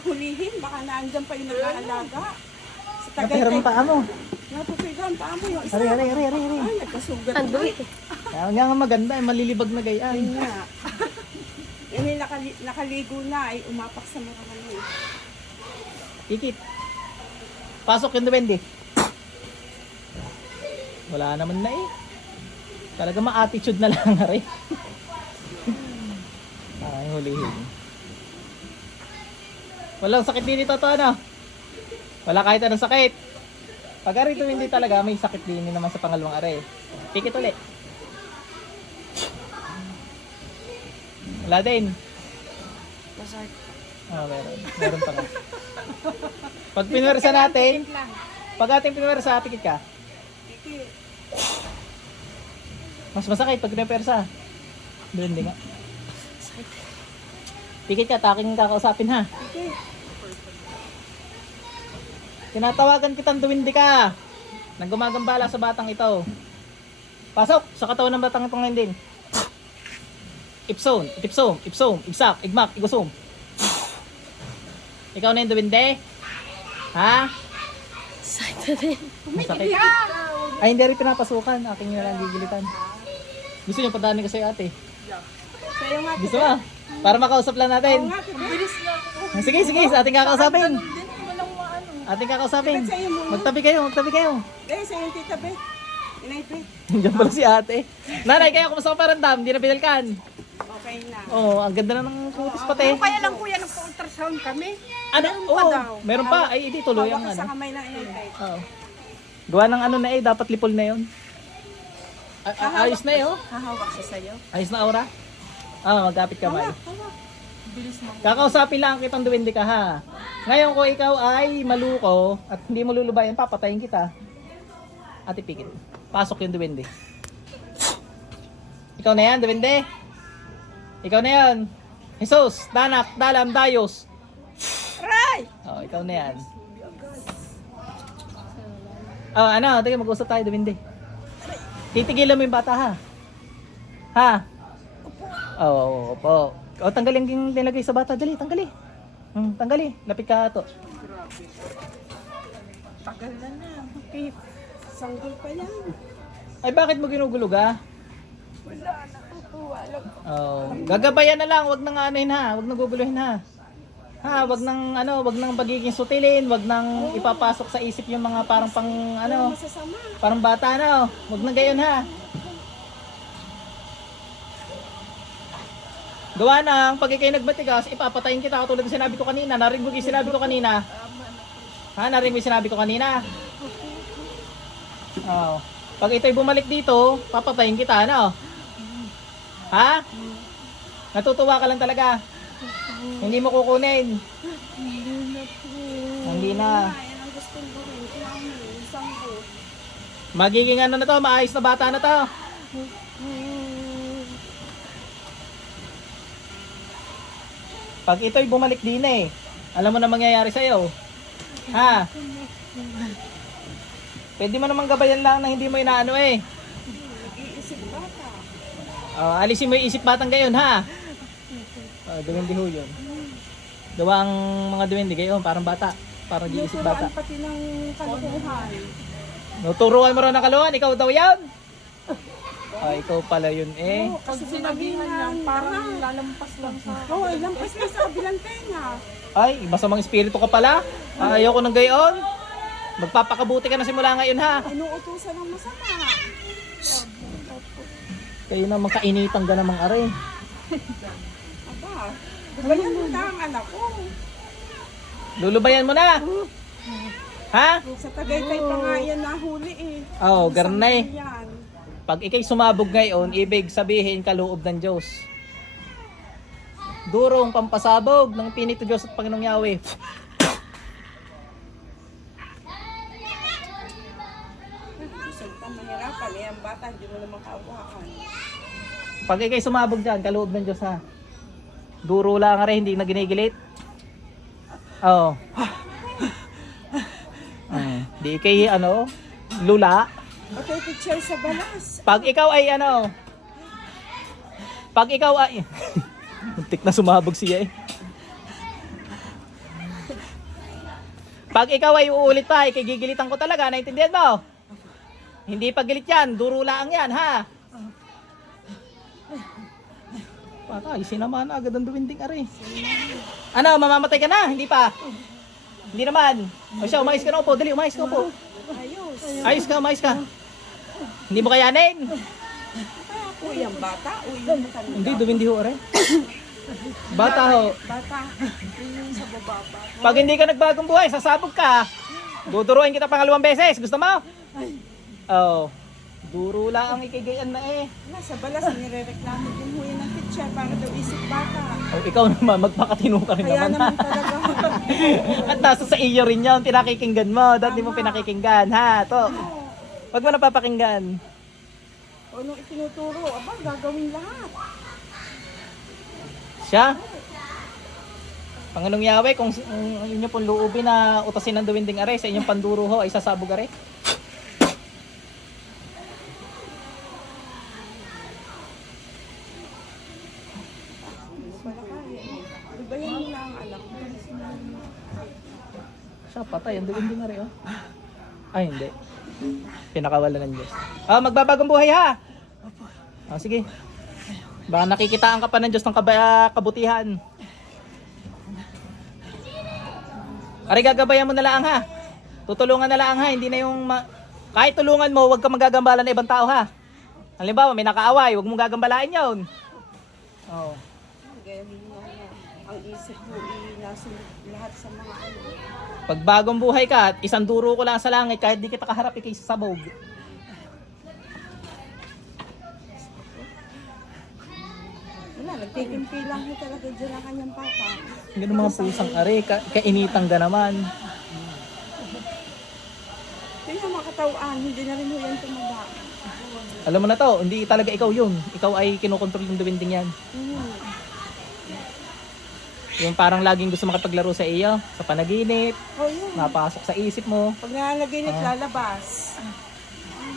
hulihin. Baka naandyan pa yung nag-aalaga. Sa tagay Napahirap ang paa mo. Napupigan, paa mo yung isa. Aray, aray, aray, aray, aray. Ay, nagkasugat Ando na. eh. Kaya nga nga maganda, eh, malilibag na gayaan. Ayun nga. Yan yung nakali- nakaligo na ay umapak sa mga ano eh. Ikit. Pasok yung duwende. Wala naman na eh. Talaga ma-attitude na lang na rin. Ay, hulihin. Walang sakit din dito to ano? Wala kahit anong sakit. Pag arito hindi talaga, may sakit din naman sa pangalawang are. Pikit ulit. Wala din. Masakit. Ah, meron. Meron pa nga. Pag pinwersa natin, pag ating pinwersa, pikit ka. Mas masakit pag pinwersa. Hindi nga. Pikit ka, taking kakausapin ha. Pikit. Tinatawagan kitang duwindi ka. Nang gumagambala sa batang ito. Pasok sa katawan ng batang itong din. Ipson, itipsom, ipsom, igsak, igmak, igusum. Ikaw na yung duwindi? Ha? Sakit. Masakit. Ay, hindi rin pinapasukan. Aking nyo lang gigilitan. Gusto nyo padami kasi ate. Gusto mo? Para makausap lang natin. Sige, sige. Sa ating kakausapin. Ating kakausapin. Magtabi kayo, magtabi kayo. Eh, sa'yo yung tita Beth. Diyan pala si ate. Nanay, kayo, kumusta ka parandam? Hindi na pinalkan. Okay na. Oo, oh, ang ganda na ng kutis pati. Kaya lang kuya, nagpa-ultrasound kami. Ano? Meron pa Oo, daw. meron pa. Ay, hindi tuloy ang Hawak sa ano. kamay ng Inay. Oo. Gawa ng ano na eh, dapat lipol na yun. A- a- ayos na eh, oh. Hahawak siya sa'yo. Ayos na aura. Ah, magkapit kamay. Bilis mo. Kakausapin lang kitang duwende ka ha. Ngayon kung ikaw ay maluko at hindi mo lulubayan, papatayin kita. Ate Pikit, pasok yung duwende. Ikaw na yan, duwende. Ikaw na yan. Jesus, Danak, Dalam, Dayos. Aray! Oh, ikaw na yan. Oh, ano, tingnan mag-usap tayo, duwende. Titigilan mo yung bata ha. Ha? Oo, oh, opo. O, tanggalin yung nilagay sa bata. Dali, tanggali. Hmm, tanggali. Lapit ka to. Tagal na na. Okay. Sanggol pa yan. Ay, bakit mo ginugulog ha? Wala na. Wala. Oh, gagabayan na lang, wag nang anuhin ha, wag nang guguluhin ha. Ha, wag nang ano, wag nang pagiging sutilin, wag nang ipapasok sa isip yung mga parang pang ano, Masasama. parang bata na, wag na gayon ha. Gawa ng pag ikay nagmatigas, ipapatayin kita katulad ng sinabi ko kanina. Narinig mo yung sinabi ko kanina. Ha, narinig mo yung sinabi ko kanina. Oh. Pag ito'y bumalik dito, papatayin kita, ano? Ha? Natutuwa ka lang talaga. Hindi mo kukunin. Hindi na. Mo yung sanggol. Magiging ano na to, maayos na bata na to. Pag ito'y bumalik din eh, alam mo na mangyayari sa'yo. Ha? Pwede mo namang gabayan lang na hindi mo inaano eh. Iisip bata. Oh, alisin mo yung isip batang gayon ha. Oh, duwende ho yun. Gawa ang mga duwende gayon, parang bata. Parang di isip bata. Nuturuan pati ng kalukuhan. Nuturuan mo rin ng kaluhan, ikaw daw yan. Ah, ikaw pala yun eh. Oo, kasi sinabihan niya, parang lalampas lang sa... Oo, oh, lampas na sa kabilang tenga. Ay, mga espiritu ka pala. Ah, ayoko ng gayon. Magpapakabuti ka na simula ngayon ha. Inuutusan ng masama. Kayo naman kainitan ka namang are. Aba, ganyan mo na ang anak ko. Lulubayan mo na. Ha? Sa Tagaytay pa nga yan nahuli eh. Oo, oh, garnay. Yan. Pag ikay sumabog ngayon, ibig sabihin kaloob ng Diyos. Durong pampasabog ng pinito Diyos at Panginoong Yahweh. Eh, hindi. Pag ikay sumabog dyan, kaloob ng Diyos ha. Duro lang rin, hindi na ginigilit. Oo. Oh. di ikay ano, lula. Okay, teacher sa balas. Pag ikaw ay ano, pag ikaw ay, muntik na sumabog siya eh. Pag ikaw ay uulit pa, ikigigilitan ko talaga, naintindihan mo? Hindi pagilit yan, duro lang yan, ha? Patay, sinama na agad ang duwinding ari. Ano, mamamatay ka na? Hindi pa? Hindi naman. O siya, umayos ka na po. Dali, umayos ka po. Ayos. Ayos ka, umayos ka. Hindi mo kayanin. Uy, ang bata. Uy, yung matanda. Hindi, duwindi ho, ari. Bata ho. Bata. Yun sa baba pa. Pag hindi ka nagbagong buhay, sasabog ka. Duduruin kita pangalawang beses. Gusto mo? Oh. Duro lang ang ikigayan na eh. Nasa balas, nire-reklamo din ho ng teacher para daw isip bata. O ikaw naman, magpakatino ka rin Kaya naman. naman talaga. At nasa sa iyo rin yun, pinakikinggan mo. Dati mo pinakikinggan, ha? To. Huwag mo napapakinggan. o nung itinuturo, aba, gagawin lahat. Siya? Pangulong Yahweh, kung um, inyo pong luubin na utasin ng duwinding are sa inyong panduro ho, ay sasabog are. Wala kaya. Di ba yan nila ang anak ko? Siya, patay. Ang duwinding are, oh. Ay, hindi. Pinakawala ng Diyos. Ah, magbabagong buhay ha! Ah, sige. Baka nakikitaan ka pa ng Diyos ng kaba- kabutihan. Ari gagabayan mo na lang ha. Tutulungan na lang ha, hindi na yung ma- kahit tulungan mo, huwag ka magagambala ng ibang tao ha. Halimbawa, may nakaaway, huwag mong gagambalain 'yon. Oh. Na ano, ang isip mo, nasa lahat sa mga ano. Pag bagong buhay ka, at isang duro ko lang sa langit kahit di kita kaharap ikay sa sabog. Wala, nagtitimpi lang ho talaga dyan ang kanyang papa. Ganun mga pusang are, ka kainitang ka naman. Tingnan mga katawaan, hindi na rin ho yan tumaba. Alam mo na to, hindi talaga ikaw yun. Ikaw ay kinokontrol ng duwinding yan. Hmm. Yung parang laging gusto makapaglaro sa iyo, sa panaginip, Oh, yun. napasok sa isip mo. Pag nalagay Ah. lalabas.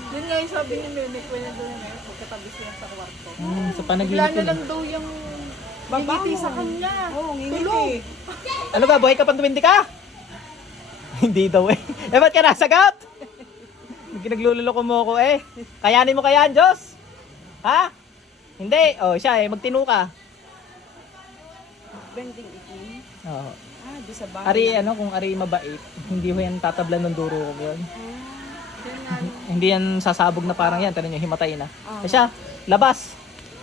Yun nga yung sabi ni Meme ko na doon eh, pagkatabi siya sa kwarto. Hmm, sa Bigla panaginip na yun. lang eh. daw yung Babangon. ngingiti sa kanya. Oo, oh, Tulog. ngingiti. Ano ka, buhay ka pang duwindi ka? hindi daw eh. Eh, ba't ka nasagot? Naglululoko mo ako eh. Kayanin mo kayaan, Diyos? Ha? Hindi. Oh, siya eh, magtino ka. Bending itim. Oo. Ah, di sa bahay. Ari, ano, kung ari mabait, hindi mo yan tatablan ng duro ko yun. Ah, Hindi yan sasabog na parang yan. Tanong nyo, himatay na. Ah. Eh siya, labas.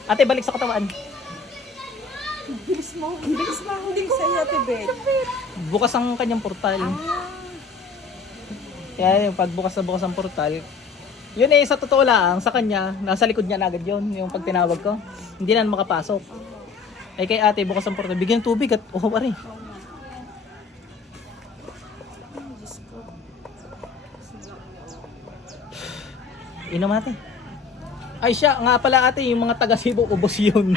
Ate, balik sa katawan. bilis mo. Bilis mo. Hindi sa'yo, Ate Beth. Bukas ang kanyang portal. Ah, Kaya yung pagbukas na bukas ang portal, yun eh, sa totoo lang, sa kanya, nasa likod niya na agad yun, yung pag tinawag ko. Hindi na makapasok. Eh kay ate, bukas ang portal, bigyan tubig at oh, pare. Inom ate. Ay siya, nga pala ate, yung mga taga Cebu, ubos yun.